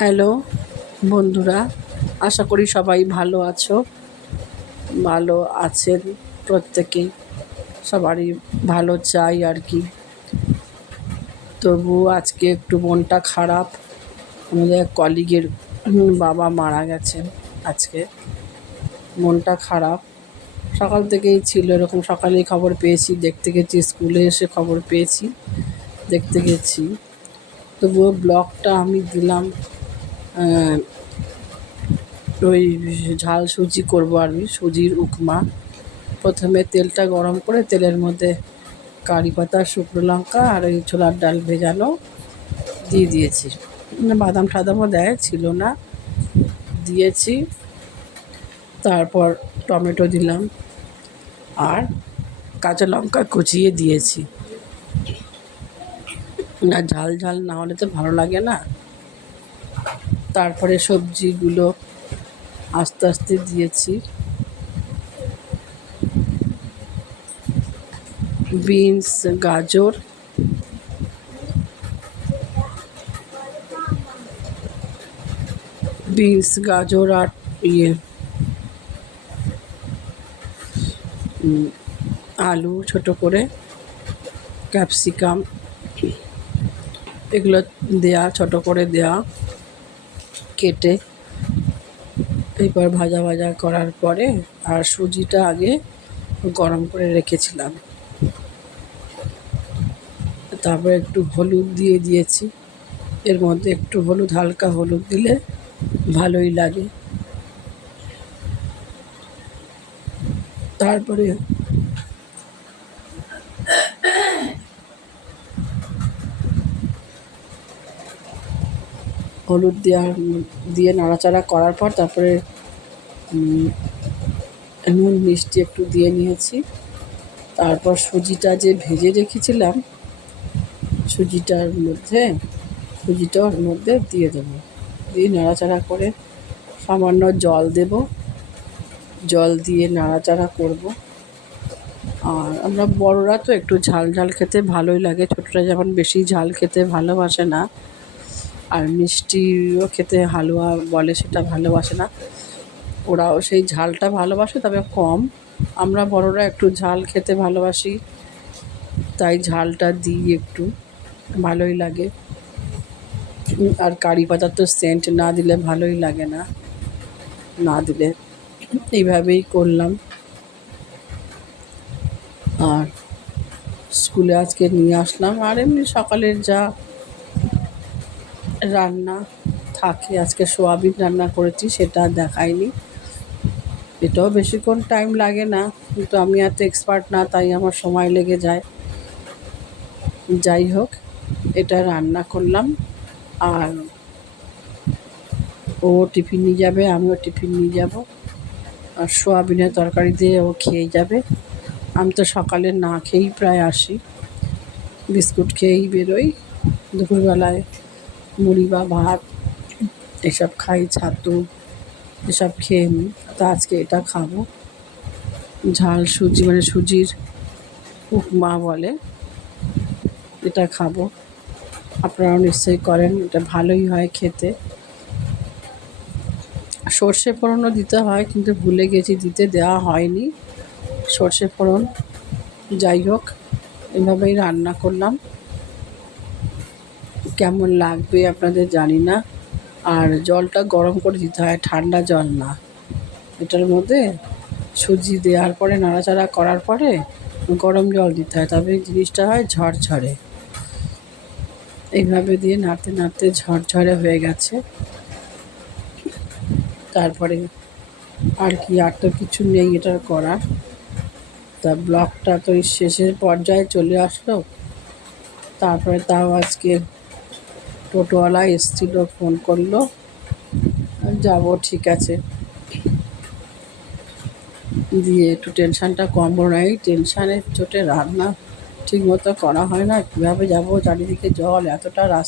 Hello, বন্ধুরা, আশা করি সবাই ভালো আছো, ভালো আছেন প্রত্যেকেই সবারই ভালো চাই আর কি। তবু আজকে একটু মনটা খারাপ। আমাদের কলিগের বাবা মারা গেছেন আজকে। মনটা খারাপ। সকাল থেকেই ছিল এরকম, সকালেই খবর পেয়েছি, দেখতে গেছি, স্কুলে এসে খবর পেয়েছি, দেখতে গেছি। তবুও ব্লগটা আমি দিলাম ওই ঝাল সুজি করব আমি সুজির উপমা। প্রথমে তেলটা গরম করে তেলের মধ্যে কারি পাতা, শুকনো লঙ্কা আর ওই ছোলার ডাল ভেজানো দিয়ে দিয়েছি। মানে বাদাম টাদামও দেয়, ছিল না। দিয়েছি, তারপর টমেটো দিলাম আর কাঁচা লঙ্কা কুচিয়ে দিয়েছি। না, ঝাল ঝাল না হলে তো ভালো লাগে না। তারপরে সবজিগুলো আস্তে আস্তে দিয়েছি। বিনস, গাজর। বিনস, গাজর আর ইয়ে আলু ছোট করে, ক্যাপসিকাম। এগুলো দেয়া, ছোট করে দেয়া। কেটে এবার ভাজা ভাজা করার পরে আর সুজিটা আগে গরম করে রেখেছিলাম। তারপরে একটু হলুদ দিয়ে দিয়েছি। এর মধ্যে একটু হলুদ, হালকা হলুদ দিলে ভালোই লাগে। তারপরে হলুদ দেওয়ার দিয়ে নাড়াচাড়া করার পর তারপরে নুন, মিষ্টি একটু দিয়ে নিয়েছি। তারপর সুজিটা যে ভেজে রেখেছিলাম, সুজিটার মধ্যে সুজিটার মধ্যে দিয়ে দেবো। দিয়ে নাড়াচাড়া করে সামান্য জল দেব। জল দিয়ে নাড়াচাড়া করব। আর আমরা বড়রা তো একটু ঝাল ঝাল খেতে ভালোই লাগে। ছোটরা যেমন বেশি ঝাল খেতে ভালোবাসে না আর মিষ্টিও খেতে হালুয়া বলে সেটা ভালোবাসে না। ওরাও সেই ঝালটা ভালোবাসে, তবে কম। আমরা বড়রা একটু ঝাল খেতে ভালোবাসি, তাই ঝালটা দিই একটু, ভালোই লাগে। আর কারি পাতার তো সেন্ট না দিলে ভালোই লাগে না না দিলে। এইভাবেই করলাম। আর স্কুলে আজকে নিয়ে আসলাম, আর এমনি সকালের যা রান্না থাকে, আজকে সোয়াবিন রান্না করেছি, সেটা দেখাইনি। এটাও বেশিক্ষণ টাইম লাগে না, কিন্তু আমি এত এক্সপার্ট না, তাই আমার সময় লেগে যায়। যাই হোক, এটা রান্না করলাম, আর ও টিফিন নিয়ে যাবে, আমিও টিফিন নিয়ে যাব। আর সোয়াবিনের তরকারি দিয়ে ও খেয়ে যাবে। আমি তো সকালে না খেয়েই প্রায় আসি। বিস্কুট খেয়েই বেরোই। দুপুরবেলায় মুড়ি বা ভাত, এসব খাই, ছাতু, এসব খেয়ে নিই। তো আজকে এটা খাব। ঝাল, সুজি মানে সুজির উপমা বলে এটা খাব। আপনারাও নিশ্চয়ই করেন, এটা ভালোই হয় খেতে। সর্ষে ফোড়নও দিতে হয়, কিন্তু ভুলে গেছি, দিতে দেওয়া হয়নি। সর্ষে ফোড়ন, যাই হোক, এভাবেই রান্না করলাম। কেমন লাগবে আপনাদের জানি না। আর জলটা গরম করে দিতে হয়, ঠান্ডা জল না। এটার মধ্যে সুজি দেওয়ার পরে, নাড়াচাড়া করার পরে গরম জল দিতে হয়। তবে জিনিসটা হয় ঝরঝরে। এইভাবে দিয়ে নাড়তে নাড়তে ঝরঝরে হয়ে গেছে। তারপরে আর কি, আর তো কিছু নেই এটার করার তা ব্লগটা তো শেষের পর্যায়ে চলে আসলো। তারপরে তাও আজকে টোটোওয়ালা এসছিল, ফোন করল। যাব, ঠিক আছে। দিয়ে একটু টেনশানটা কম এই টেনশানের চোটে রান্না ঠিক মতো করা হয় না। কীভাবে যাব? চারিদিকে জল, এতটা রাস্তা।